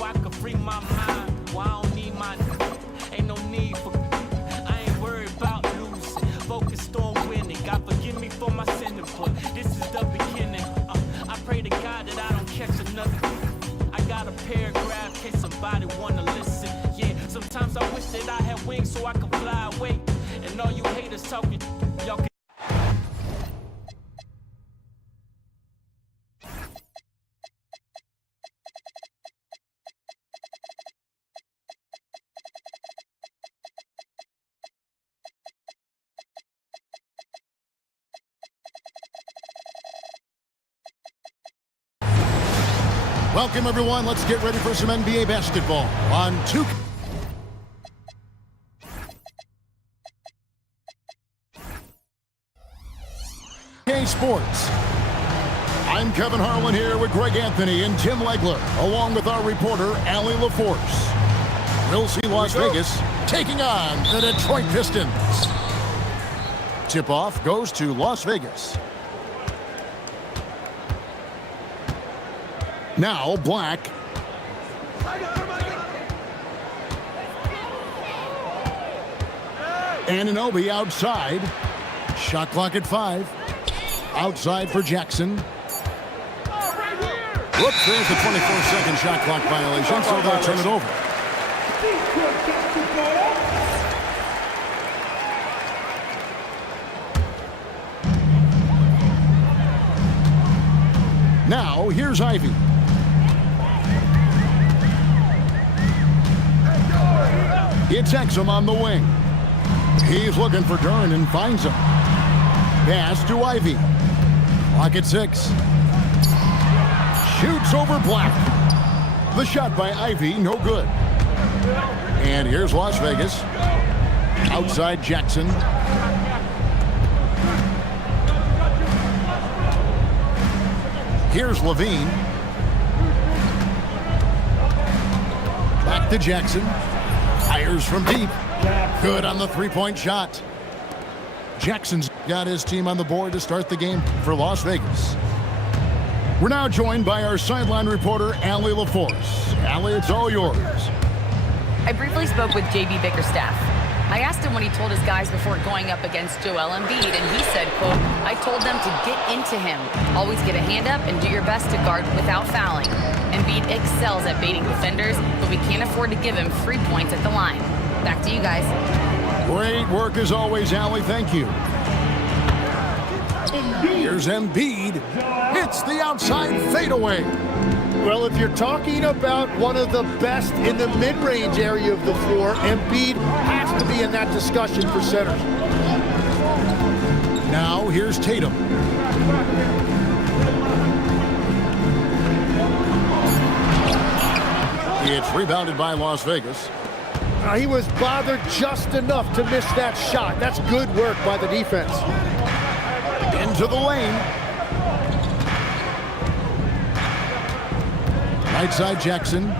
so I can free my mind. Well, I don't need my, ain't no need for, I ain't worried about losing. Focused on winning. God forgive me for my sinning, but this is the beginning. I pray to God that I don't catch another. I got a paragraph in case somebody wanna listen. Yeah, sometimes I wish that I had wings so I could fly away. And all you haters talking, y'all can. Welcome, everyone. Let's get ready for some NBA basketball on 2K. Sports. I'm Kevin Harlan here with Greg Anthony and Tim Legler, along with our reporter, Allie LaForce. We'll see Las Vegas taking on the Detroit Pistons. Tip-off goes to Las Vegas. Now Black. Anunoby outside. Shot clock at 5. Outside for Jackson. Whoops, there's the 24-second shot clock violation, so they'll turn it over. Now, here's Ivy. It's Exum on the wing. He's looking for Duren and finds him. Pass to Ivy. Clock at 6. Shoots over Black. The shot by Ivy, no good. And here's Las Vegas. Outside Jackson. Here's Levine. Back to Jackson. Fires from deep. Good on the three-point shot. Jackson's got his team on the board to start the game for Las Vegas. We're now joined by our sideline reporter, Allie LaForce. Allie, it's all yours. I briefly spoke with J.B. Bickerstaff. I asked him what he told his guys before going up against Joel Embiid, and he said, quote, I told them to get into him. Always get a hand up and do your best to guard without fouling. Embiid excels at baiting defenders, but we can't afford to give him free points at the line. Back to you guys. Great work as always, Allie. Thank you. Here's Embiid. Hits the outside fadeaway. Well, if you're talking about one of the best in the mid-range area of the floor, Embiid has to be in that discussion for centers. Now here's Tatum. It's rebounded by Las Vegas. He was bothered just enough to miss that shot. That's good work by the defense. Into the lane. Right side Jackson.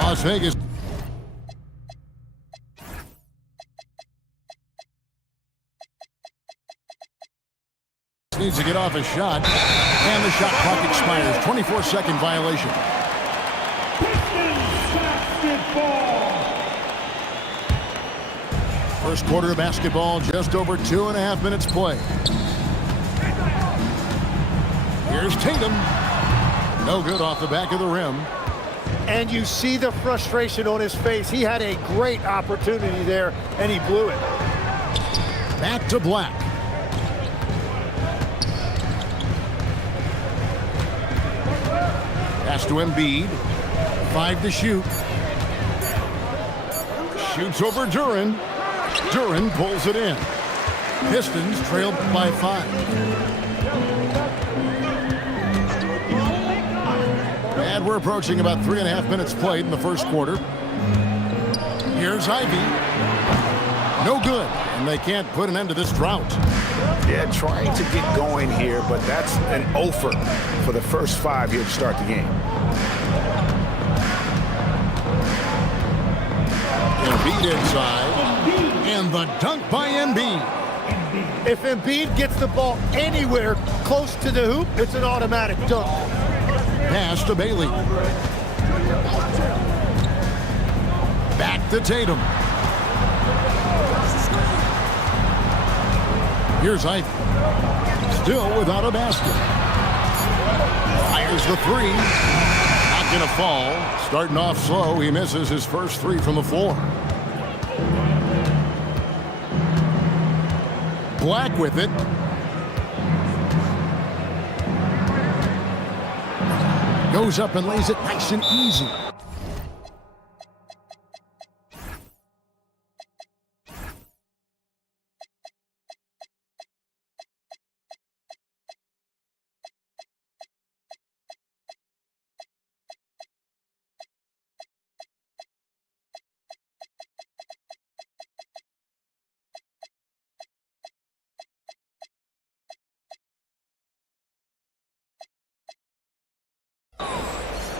Las Vegas. Needs to get off his shot. And the shot clock expires. 24-second violation. First quarter of basketball, just over 2.5 minutes play. Here's Tatum. No good off the back of the rim. And you see the frustration on his face. He had a great opportunity there, and he blew it. Back to Black. Pass to Embiid. 5 to shoot. Shoots over Duren. Duren pulls it in. Pistons trailed by 5. And we're approaching about 3.5 minutes played in the first quarter. Here's Ivy. No good. And they can't put an end to this drought. Yeah, trying to get going here, but that's an offer for the first 5 here to start the game. Embiid inside. And the dunk by Embiid. If Embiid gets the ball anywhere close to the hoop, it's an automatic dunk. Pass to Bailey. Back to Tatum. Here's Ivy. Still without a basket. Fires the three. Not going to fall. Starting off slow, he misses his first three from the floor. Black with it. Goes up and lays it nice and easy.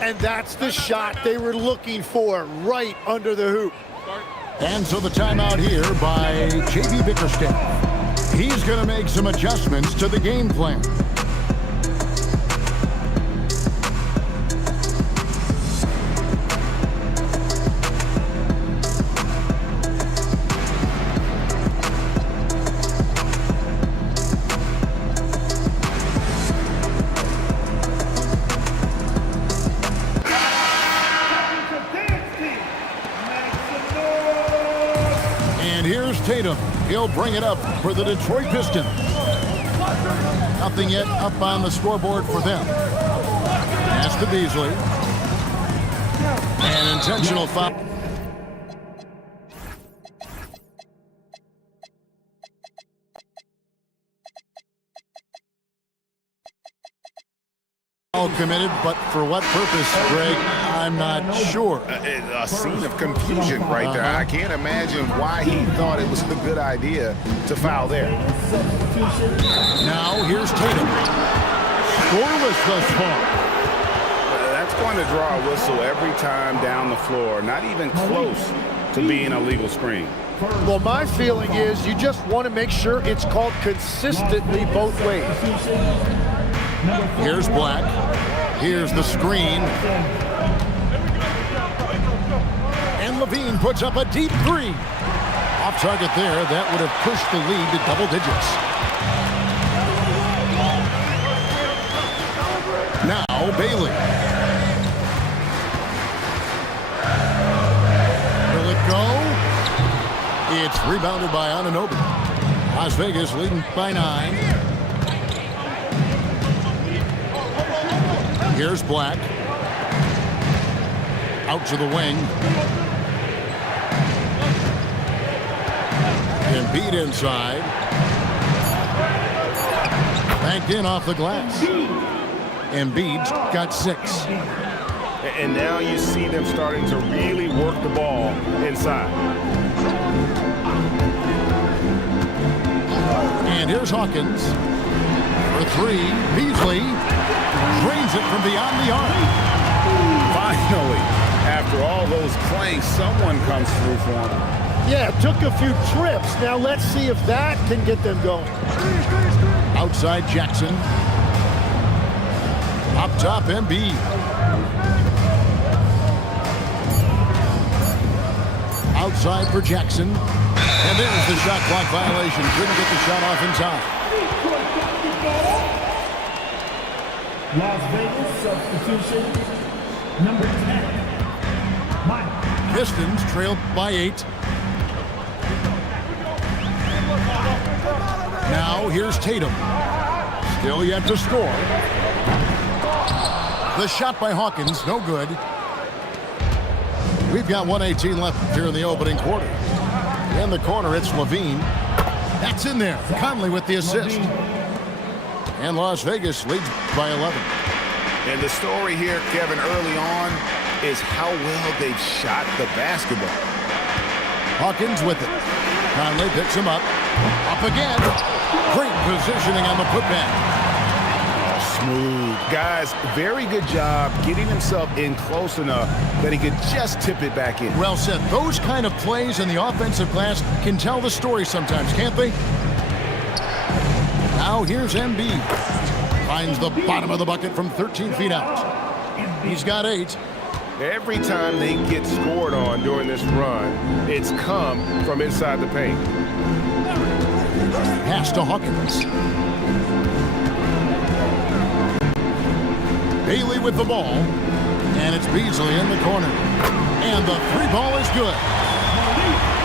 And that's the shot they were looking for, right under the hoop. And so the timeout here by JB Bickerstaff. He's going to make some adjustments to the game plan. Tatum, he'll bring it up for the Detroit Pistons. Nothing yet up on the scoreboard for them. Pass to Beasley. An intentional foul. All committed, but for what purpose, Greg? I'm not sure. A scene of confusion right there. I can't imagine why he thought it was a good idea to foul there. Now here's Tatum. Scoreless thus far. That's going to draw a whistle every time down the floor. Not even close to being a legal screen. Well, my feeling is you just want to make sure it's called consistently both ways. Here's Black. Here's the screen. And Levine puts up a deep three. Off target there. That would have pushed the lead to double digits. Now Bailey. Will it go? It's rebounded by Anunoby. Las Vegas leading by 9. Here's Black. Out to the wing. Embiid inside. Banked in off the glass. Embiid's got 6. And now you see them starting to really work the ball inside. And here's Hawkins. For 3, Beasley drains it from beyond the arc. Finally, after all those clanks, someone comes through for him. Yeah, it took a few trips. Now let's see if that can get them going. Outside Jackson. Up top, Embiid. Outside for Jackson. And there's the shot clock violation. Couldn't get the shot off in time. Las Vegas substitution number 10. Mike. Pistons trailed by 8. Now here's Tatum. Still yet to score. The shot by Hawkins, no good. We've got 1:18 left here in the opening quarter. In the corner, it's Levine. That's in there. Conley with the assist. And Las Vegas leads by 11. And the story here, Kevin, early on is how well they've shot the basketball. Hawkins with it. Conley picks him up. Up again. Great positioning on the putback. Smooth. Guys, very good job getting himself in close enough that he could just tip it back in. Well said. Those kind of plays in the offensive glass can tell the story sometimes, can't they? Now here's Embiid. Finds the bottom of the bucket from 13 feet out. He's got 8. Every time they get scored on during this run, it's come from inside the paint. Pass to Hawkins. Bailey with the ball. And it's Beasley in the corner. And the 3 ball is good.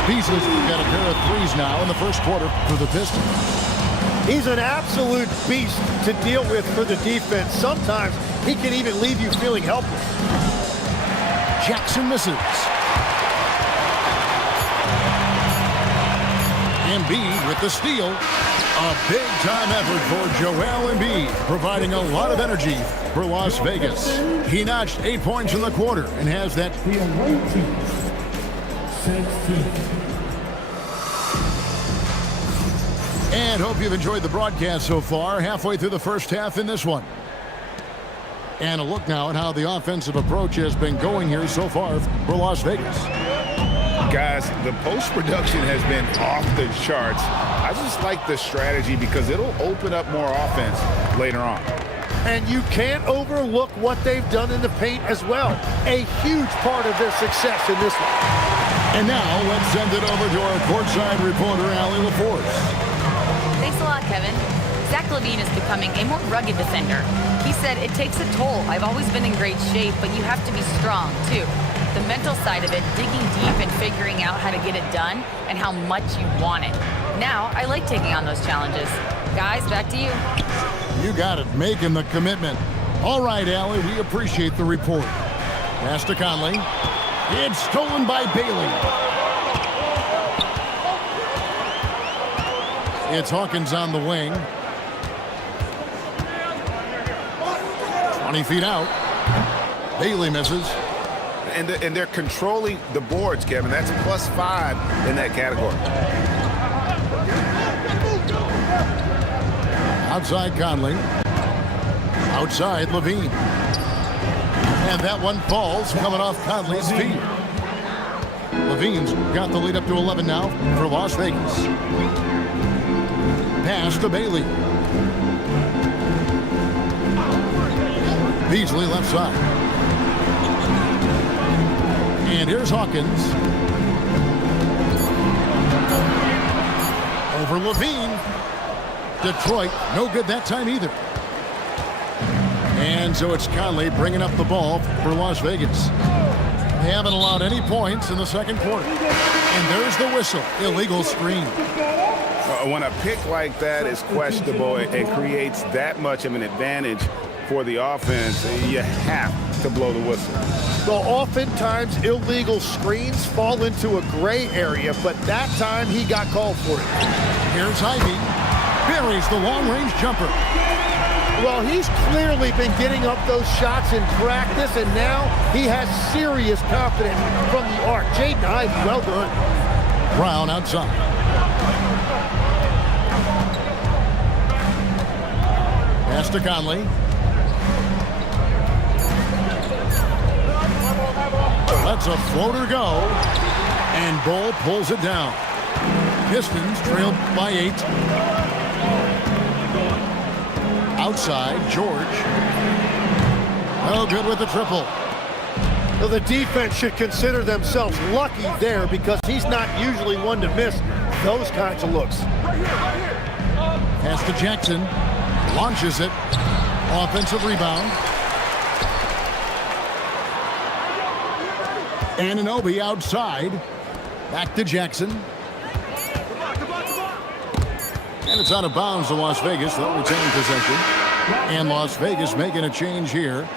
Beasley's got a pair of 3s now in the first quarter for the Pistons. He's an absolute beast to deal with for the defense. Sometimes he can even leave you feeling helpless. Jackson misses. Embiid with the steal. A big-time effort for Joel Embiid, providing a lot of energy for Las Vegas. He notched 8 points in the quarter and has that. The away team, 16. And hope you've enjoyed the broadcast so far. Halfway through the first half in this one. And a look now at how the offensive approach has been going here so far for Las Vegas. Guys, the post-production has been off the charts. I just like the strategy because it'll open up more offense later on. And you can't overlook what they've done in the paint as well. A huge part of their success in this one. And now let's send it over to our courtside reporter, Allie LaForce. Thanks a lot, Kevin. Zach LaVine is becoming a more rugged defender. He said, it takes a toll. I've always been in great shape, but you have to be strong, too. The mental side of it, digging deep and figuring out how to get it done and how much you want it. Now, I like taking on those challenges. Guys, back to you. You got it, making the commitment. All right, Allie, we appreciate the report. Pass to Conley. It's stolen by Bailey. It's Hawkins on the wing. 20 feet out. Bailey misses. And they're controlling the boards, Kevin. That's +5 in that category. Outside Conley. Outside Levine. And that one falls coming off Conley's feet. Levine's got the lead up to 11 now for Las Vegas. Pass to Bailey. Beasley left side. And here's Hawkins. Over Levine. Detroit, no good that time either. And so it's Conley bringing up the ball for Las Vegas. They haven't allowed any points in the second quarter. And there's the whistle. Illegal screen. When a pick like that is questionable and creates that much of an advantage for the offense, you have to blow the whistle. Well, oftentimes illegal screens fall into a gray area, but that time he got called for it. Here's Ivy. Buries the long-range jumper. Well, he's clearly been getting up those shots in practice, and now he has serious confidence from the arc. Jaden Ivey, well done. Brown outside. Pass to Conley. Lets a floater go. And Bull pulls it down. Pistons trailed by 8. Outside, George. No good with the triple. Well, the defense should consider themselves lucky there because he's not usually one to miss those kinds of looks. Pass to Jackson. Launches it. Offensive rebound. Anunoby outside. Back to Jackson. And it's out of bounds to Las Vegas. They'll retain possession. And Las Vegas making a change here.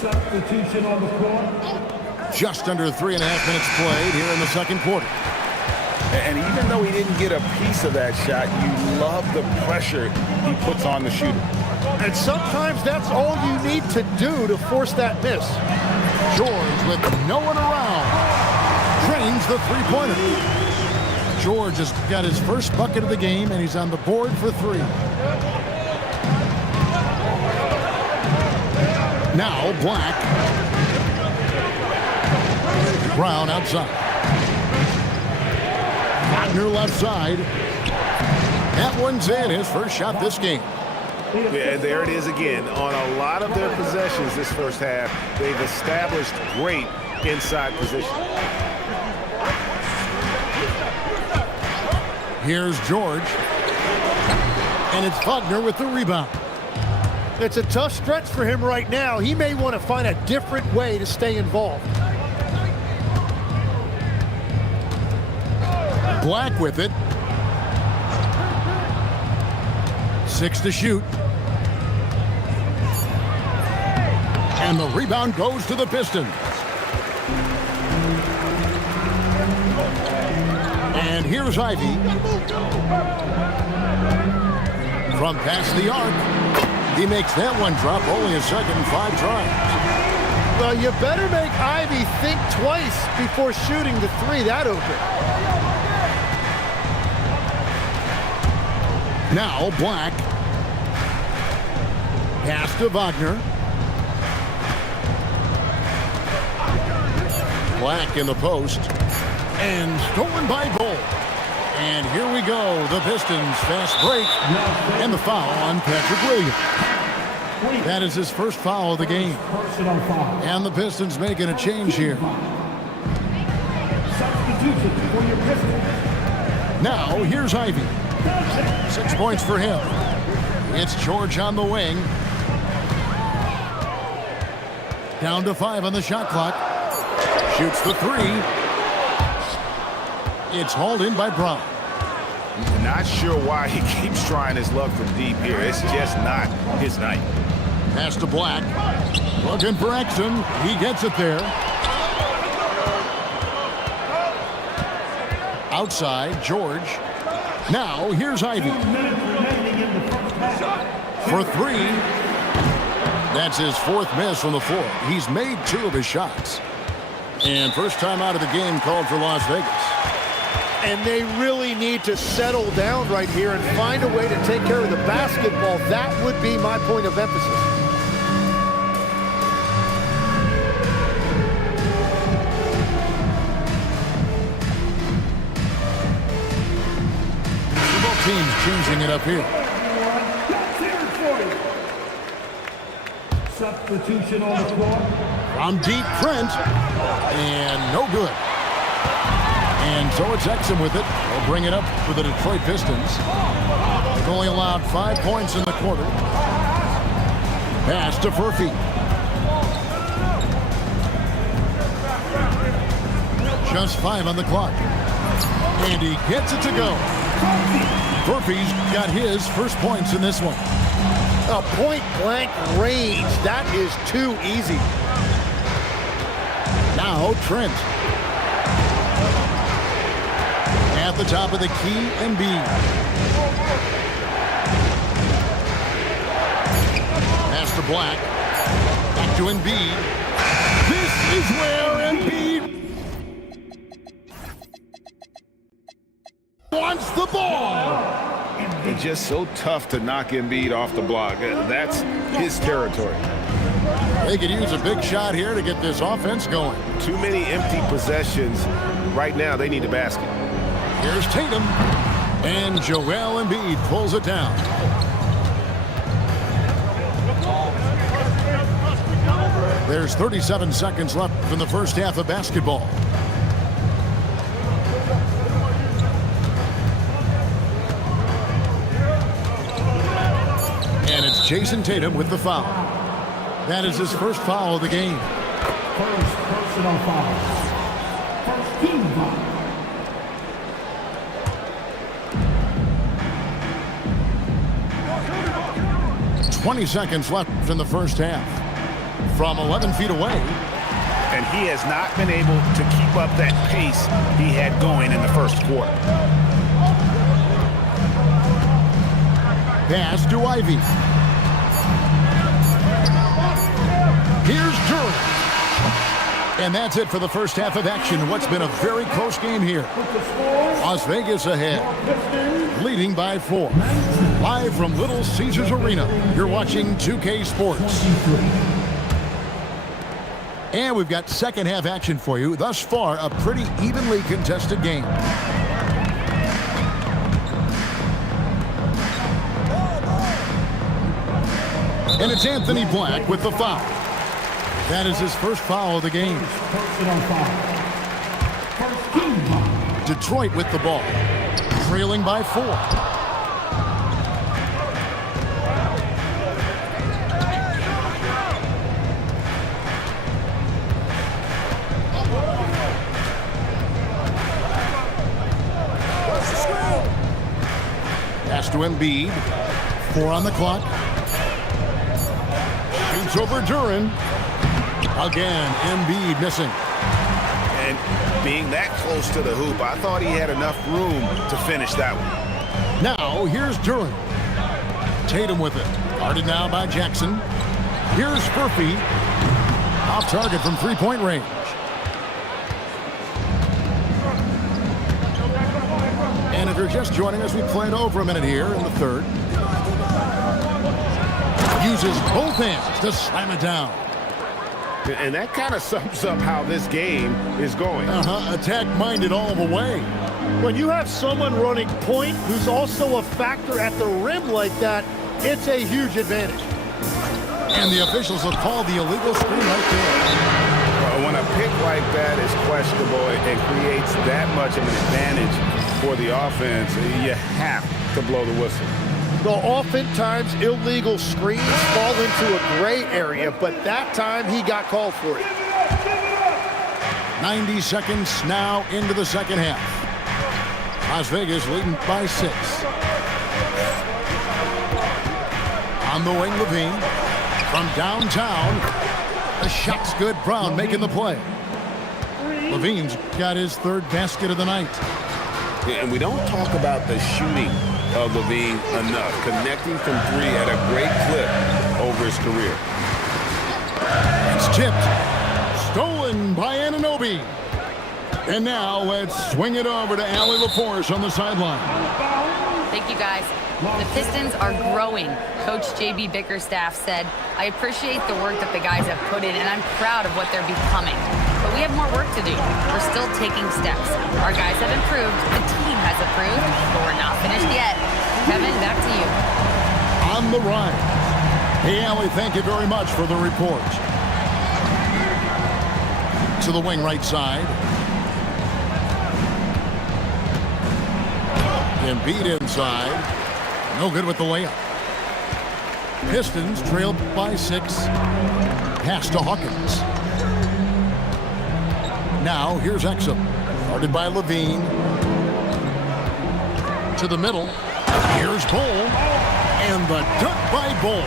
Substitution on the floor. Just under 3.5 minutes played here in the second quarter. And even though he didn't get a piece of that shot, you love the pressure he puts on the shooter. And sometimes that's all you need to do to force that miss. George with no one around. Drains the three-pointer. George has got his first bucket of the game, and he's on the board for 3. Now Black. Brown outside. Wagner left side. That one's in, his first shot this game. Yeah, there it is again. On a lot of their possessions this first half, they've established great inside position. Here's George. And it's Wagner with the rebound. It's a tough stretch for him right now. He may want to find a different way to stay involved. Black with it. 6 to shoot. And the rebound goes to the Pistons. And here's Ivy. From past the arc. He makes that one drop, only a second, 5 tries. Well, you better make Ivy think twice before shooting the 3 that open. Now Black. Pass to Wagner. Black in the post. And stolen by Bull. And here we go. The Pistons fast break. And the foul on Patrick Williams. That is his first foul of the game. And the Pistons making a change here. Now here's Ivy. 6 points for him. It's George on the wing. Down to 5 on the shot clock. Shoots the 3. It's hauled in by Brown. Not sure why he keeps trying his luck from deep here. It's just not his night. Pass to Black. Looking for Exum. He gets it there. Outside, George. Now, here's Ivy. For 3. That's his 4th miss from the floor. He's made 2 of his shots. And first time out of the game called for Las Vegas. And they really need to settle down right here and find a way to take care of the basketball. That would be my point of emphasis. Both teams changing it up here. Substitution on the floor. From deep, Trent. And no good. And so it's Exum with it. They'll bring it up for the Detroit Pistons. They've only allowed 5 points in the quarter. Pass to Furphy. Just 5 on the clock. And he gets it to go. Furphy's got his first points in this one. A point-blank range. That is too easy. Now Trent. At the top of the key, Embiid. Pass to Black. Back to Embiid. This is where Embiid wants the ball. It's just so tough to knock Embiid off the block. That's his territory. They could use a big shot here to get this offense going. Too many empty possessions. Right now, they need a basket. Here's Tatum. And Joel Embiid pulls it down. There's 37 seconds left in the first half of basketball. And it's Jason Tatum with the foul. That is his first foul of the game. First personal foul. First team foul. 20 seconds left in the first half. From 11 feet away. And he has not been able to keep up that pace he had going in the first quarter. Pass to Ivy. Here's George. And that's it for the first half of action. What's been a very close game here. Las Vegas ahead, leading by 4. Live from Little Caesars Arena, you're watching 2K Sports. And we've got second half action for you. Thus far, a pretty evenly contested game. And it's Anthony Black with the foul. That is his first foul of the game. Personal foul. First team foul. Detroit with the ball, trailing by 4. Pass to Embiid. 4 on the clock. Shoots over Duran. Again, Embiid missing. And being that close to the hoop, I thought he had enough room to finish that one. Now, here's Duran. Tatum with it. Guarded now by Jackson. Here's Furphy. Off target from three-point range. And if you're just joining us, we played over a minute here in the third. Uses both hands to slam it down. And that kind of sums up how this game is going. Attack-minded all the way. When you have someone running point who's also a factor at the rim like that, it's a huge advantage. And the officials have called the illegal screen right there. When a pick like that is questionable and creates that much of an advantage for the offense, you have to blow the whistle. Well, oftentimes illegal screens fall into a gray area, but that time he got called for it. 90 seconds now into the second half. Las Vegas leading by 6. On the wing, Levine. From downtown, the shot's good. Brown making the play. Levine's got his third basket of the night. And we don't talk about the shooting of Levine enough. Connecting from 3 at a great clip over his career. It's tipped. Stolen by Anunoby. And now let's swing it over to Allie LaForce on the sideline. Thank you, guys. The Pistons are growing. Coach JB Bickerstaff said, I appreciate the work that the guys have put in, and I'm proud of what they're becoming. But we have more work to do. We're still taking steps. Our guys have improved. The team has improved, but we're not finished yet. Kevin, back to you. On the ride. Hey, Allie, thank you very much for the report. To the wing right side. Embiid inside. No good with the layup. Pistons trailed by 6. Pass to Hawkins. Now here's Exum. Guarded by Levine. To the middle. Here's Bull. And the dunk by Bull.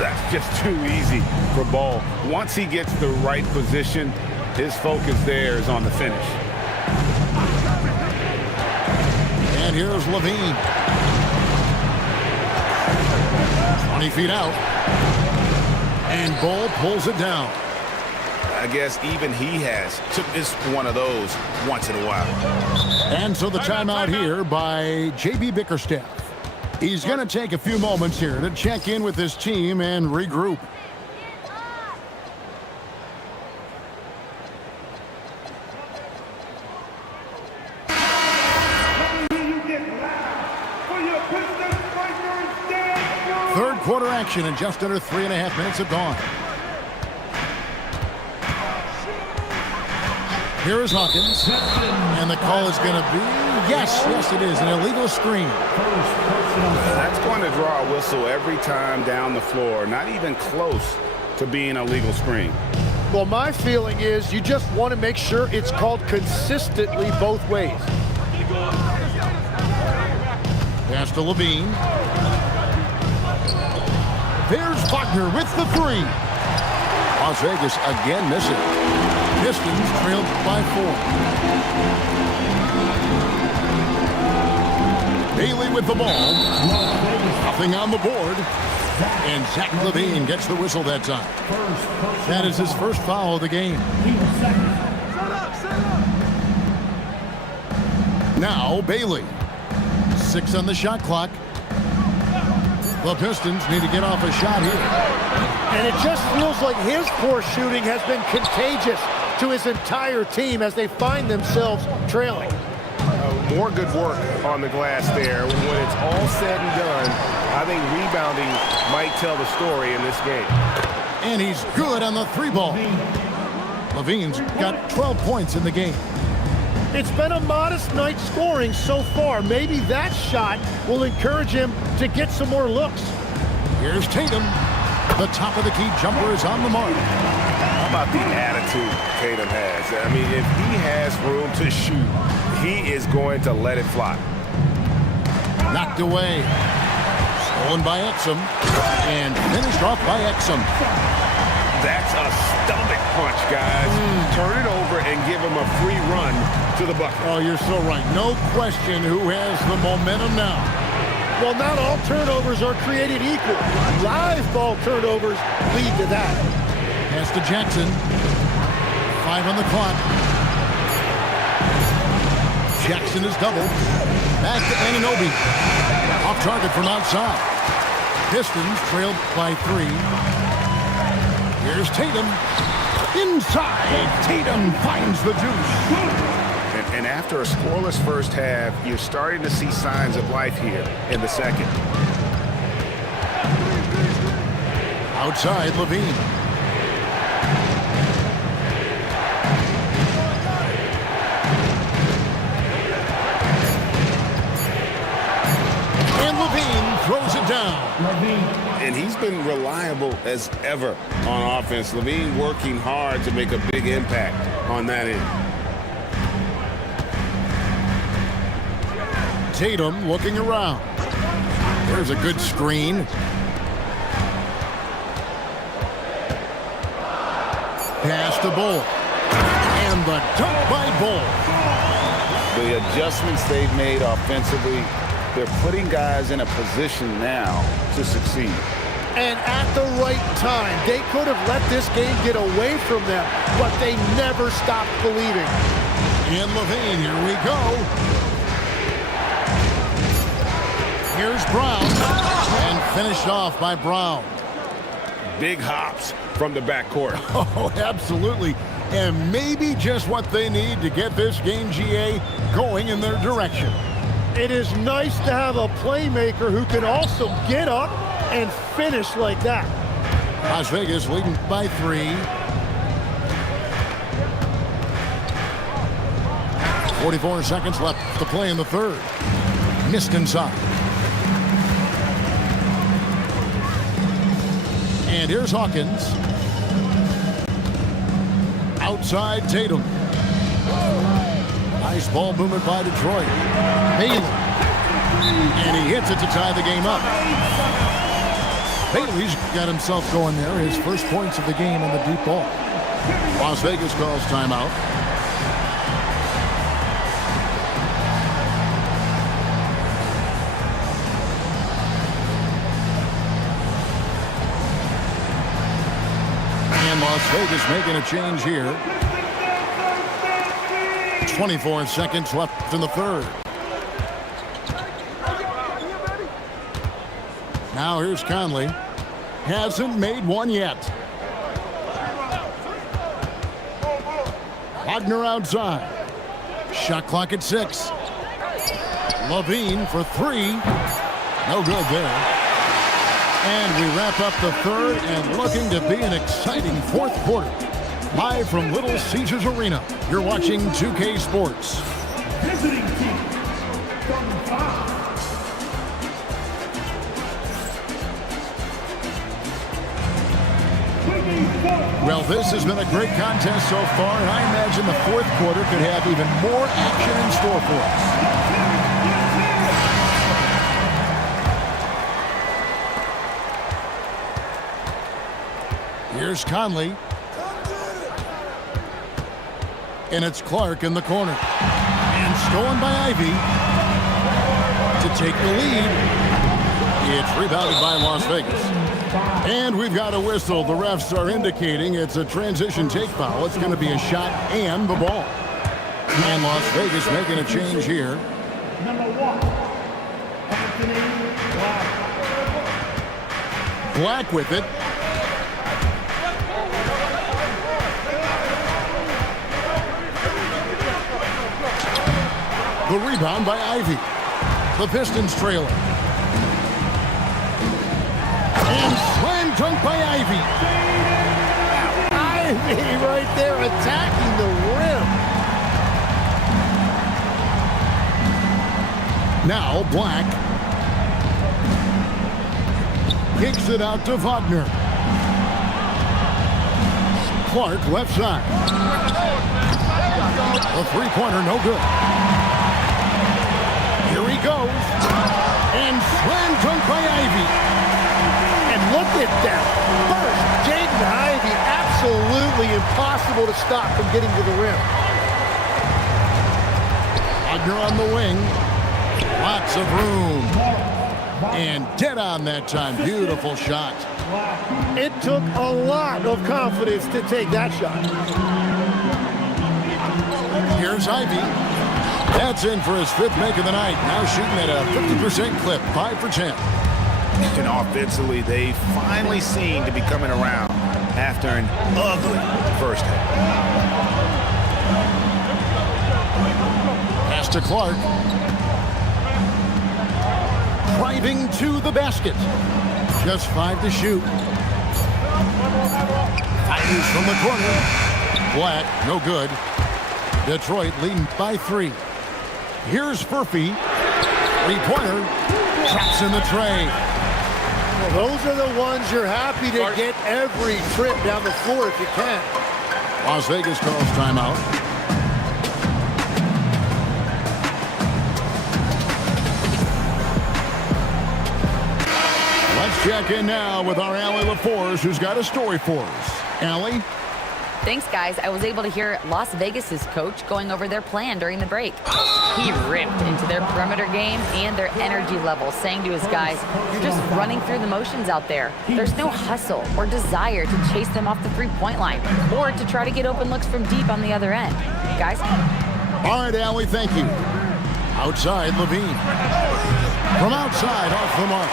That's just too easy for Ball. Once he gets the right position, his focus there is on the finish. And here's Levine. 20 feet out. And Bull pulls it down. I guess even he has to miss one of those once in a while. And so the timeout here by JB Bickerstaff. He's going to take a few moments here to check in with his team and regroup. Third quarter action and just under 3.5 minutes have gone. Here is Hawkins. And the call is going to be, yes, it is, an illegal screen. That's going to draw a whistle every time down the floor. Not even close to being a legal screen. Well, my feeling is you just want to make sure it's called consistently both ways. Pass to Levine. There's Wagner with the 3. Las Vegas again missing. Pistons trailed by 4. Bailey with the ball. Nothing on the board. And Zach LaVine gets the whistle that time. That is his first foul of the game. Now Bailey. 6 on the shot clock. The Pistons need to get off a shot here. And it just feels like his poor shooting has been contagious to his entire team as they find themselves trailing. more good work on the glass there. When it's all said and done, I think rebounding might tell the story in this game. And he's good on the three ball. Levine's got 12 points in the game. It's been a modest night scoring so far. Maybe that shot will encourage him to get some more looks. Here's Tatum. The top of the key jumper is on the mark. How about the attitude Tatum has? I mean, if he has room to shoot, he is going to let it fly. Knocked away. Stolen by Exum. And finished off by Exum. That's a stomach punch, guys. Turn it over and give him a free run to the bucket. Oh, you're so right. No question who has the momentum now. Well, not all turnovers are created equal. Live ball turnovers lead to that. Pass to Jackson. 5 on the clock. Jackson is doubled. Back to Anunoby. Off target from outside. Pistons trailed by 3. Here's Tatum. Inside. Tatum finds the juice. And after a scoreless first half, you're starting to see signs of life here in the second. Outside, Levine. And Levine throws it down. And he's been reliable as ever on offense. Levine working hard to make a big impact on that end. Tatum looking around. There's a good screen. Pass to Bull. And the dunk by Bull. The adjustments they've made offensively, they're putting guys in a position now to succeed. And at the right time, they could have let this game get away from them, but they never stopped believing. And Levine, here we go. Here's Brown. And finished off by Brown. Big hops from the backcourt. Oh, absolutely. And maybe just what they need to get this game, GA, going in their direction. It is nice to have a playmaker who can also get up and finish like that. Las Vegas leading by 3. 44 seconds left to play in the third. Missed inside. And here's Hawkins. Outside Tatum. Nice ball movement by Detroit. Bailey. And he hits it to tie the game up. Bailey's got himself going there. His first points of the game on the deep ball. Las Vegas calls timeout. And Las Vegas making a change here. 24 seconds left in the third. Now here's Conley. Hasn't made one yet. Wagner outside. Shot clock at 6. Levine for 3. No good there. And we wrap up the third and looking to be an exciting fourth quarter. Live from Little Caesars Arena, you're watching 2K Sports. Visiting team from 5. Well, this has been a great contest so far, and I imagine the fourth quarter could have even more action in store for us. Here's Conley. And it's Clark in the corner. And stolen by Ivy to take the lead. It's rebounded by Las Vegas. And we've got a whistle. The refs are indicating it's a transition take foul. It's going to be a shot and the ball. And Las Vegas making a change here. Number 1, Anthony Black. Black with it. The rebound by Ivy. The Pistons trailing. And slam dunk by Ivy. Ivy right there attacking the rim. Now Black. Kicks it out to Wagner. Clark left side. A three-pointer, no good. Here he goes. And slam dunk by Ivy. And look at that. First, Jaden Ivey, absolutely impossible to stop from getting to the rim. Wagner on the wing. Lots of room. And dead on that time. Beautiful shot. It took a lot of confidence to take that shot. Here's Ivy. That's in for his fifth make of the night. Now shooting at a 50% clip. 5 for 10. And offensively, they finally seem to be coming around after an ugly first half. Pass to Clark. Driving to the basket. Just 5 to shoot. Fires from the corner. Black, no good. Detroit leading by 3. Here's Furphy. Three-pointer. Traps in the tray. Well, those are the ones you're happy to get every trip down the floor if you can. Las Vegas calls timeout. Let's check in now with our Allie LaForce, who's got a story for us. Allie? Thanks, guys. I was able to hear Las Vegas's coach going over their plan during the break. He ripped into their perimeter game and their energy level, saying to his guys, "You're just running through the motions out there. There's no hustle or desire to chase them off the three-point line or to try to get open looks from deep on the other end." Guys? All right, Allie, thank you. Outside, Levine. From outside, off the mark.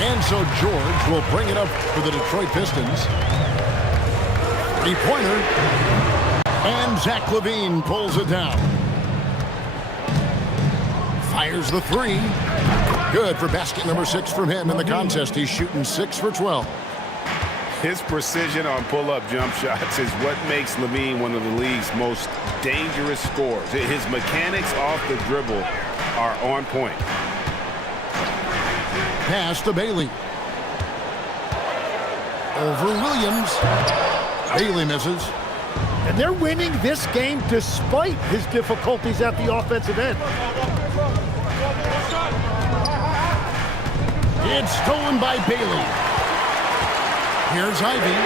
And so George will bring it up for the Detroit Pistons. Three-pointer. And Zach LaVine pulls it down. Fires the three. Good for basket number 6 from him in the contest. He's shooting 6 for 12. His precision on pull-up jump shots is what makes LaVine one of the league's most dangerous scorers. His mechanics off the dribble are on point. Pass to Bailey. Over Williams. Bailey misses. And they're winning this game despite his difficulties at the offensive end. It's stolen by Bailey. Here's Ivy.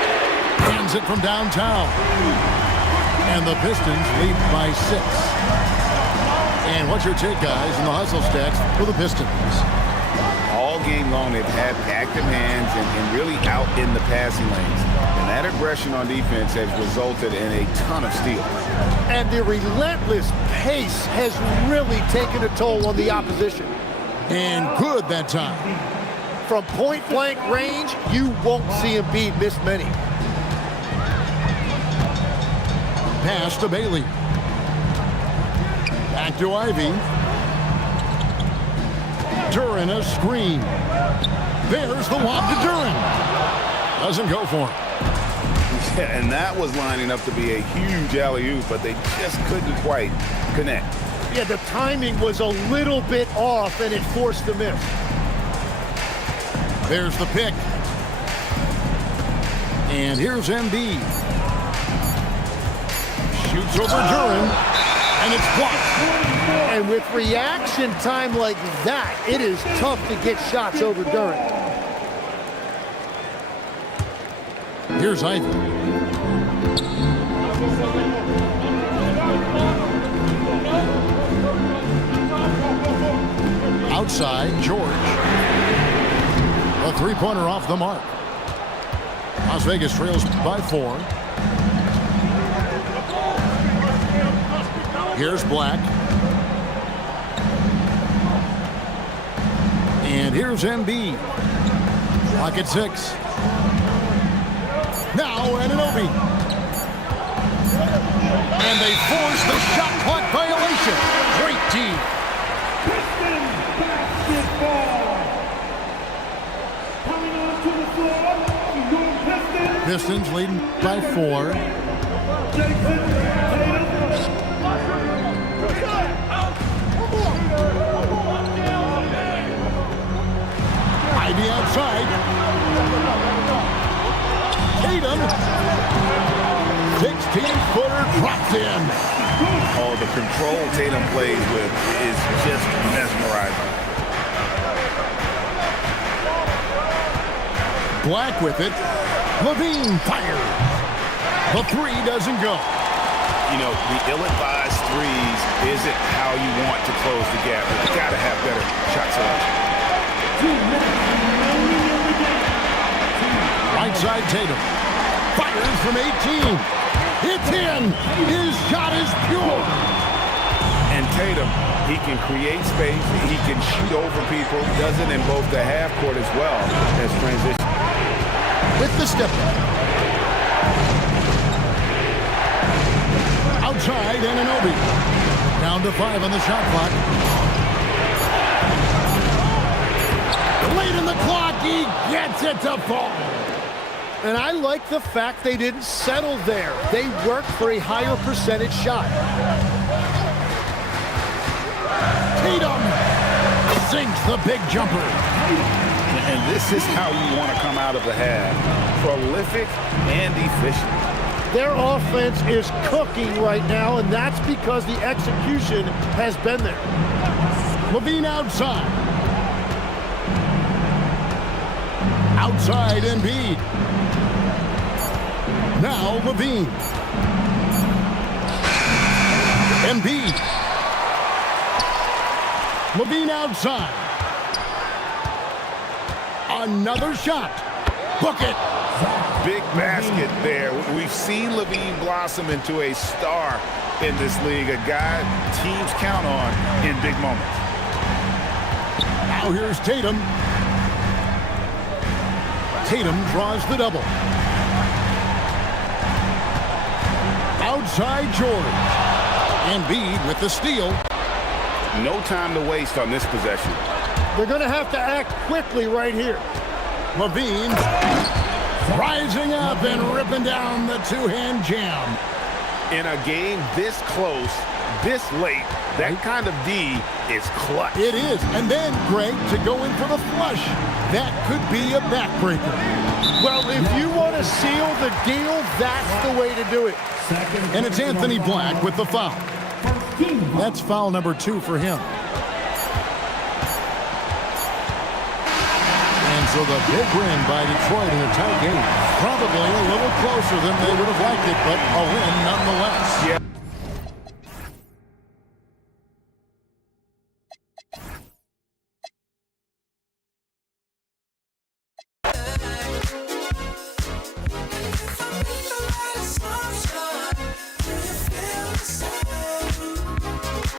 Hands it from downtown. And the Pistons lead by 6. And what's your take, guys, in the hustle stats for the Pistons? All game long, they've had active hands and really out in the passing lanes. And that aggression on defense has resulted in a ton of steals. And the relentless pace has really taken a toll on the opposition. And good that time. From point-blank range, you won't see Embiid miss many. Pass to Bailey. Back to Ivy. Duran a screen. There's the lob to Duran. Doesn't go for him. Yeah, and that was lining up to be a huge alley-oop, but they just couldn't quite connect. Yeah, the timing was a little bit off, and it forced the miss. There's the pick. And here's Embiid. Shoots over Duran, and it's blocked. And with reaction time like that, it is tough to get shots over Duran. Here's Ivy. Outside, George. A three-pointer off the mark. Las Vegas trails by 4. Here's Black. And here's Embiid. Clock at 6. Now Anunoby. And they force the shot clock violation. possession. Great D. Pistons basketball. Coming onto the floor, your Pistons. Pistons leading by 4. Jason Tatum. Ivy outside. Tatum. 16-footer drops in. Oh, the control Tatum plays with is just mesmerizing. Black with it. Levine fires. The 3 doesn't go. You know, the ill-advised threes isn't how you want to close the gap. You've got to have better shot selection. 2 minutes remaining in the game. Right side Tatum. Fires from 18. It's in. His shot is pure. And Tatum, he can create space. He can shoot over people. Does it in both the half court as well as transition. With the step back. Outside, Anunoby. Down to 5 on the shot clock. Late in the clock, he gets it to fall. And I like the fact they didn't settle there. They worked for a higher percentage shot. Tatum sinks the big jumper. And this is how you want to come out of the half. Prolific and efficient. Their offense is cooking right now, and that's because the execution has been there. Levine outside. Outside Embiid. Now Levine. Embiid. Levine outside. Another shot. Book it. Big basket there. We've seen Levine blossom into a star in this league, a guy teams count on in big moments. Now here's Tatum. Tatum draws the double. Outside George. Embiid with the steal. No time to waste on this possession. They're going to have to act quickly right here. Levine rising up and ripping down the two-hand jam. In a game this close, this late, that kind of D is clutch. It is. And then, Greg, to go in for the flush. That could be a backbreaker. Well, if you want to seal the deal, that's the way to do it. And it's Anthony Black with the foul. That's foul number 2 for him. And so the big win by Detroit in a tight game. Probably a little closer than they would have liked it, but a win nonetheless. Yeah.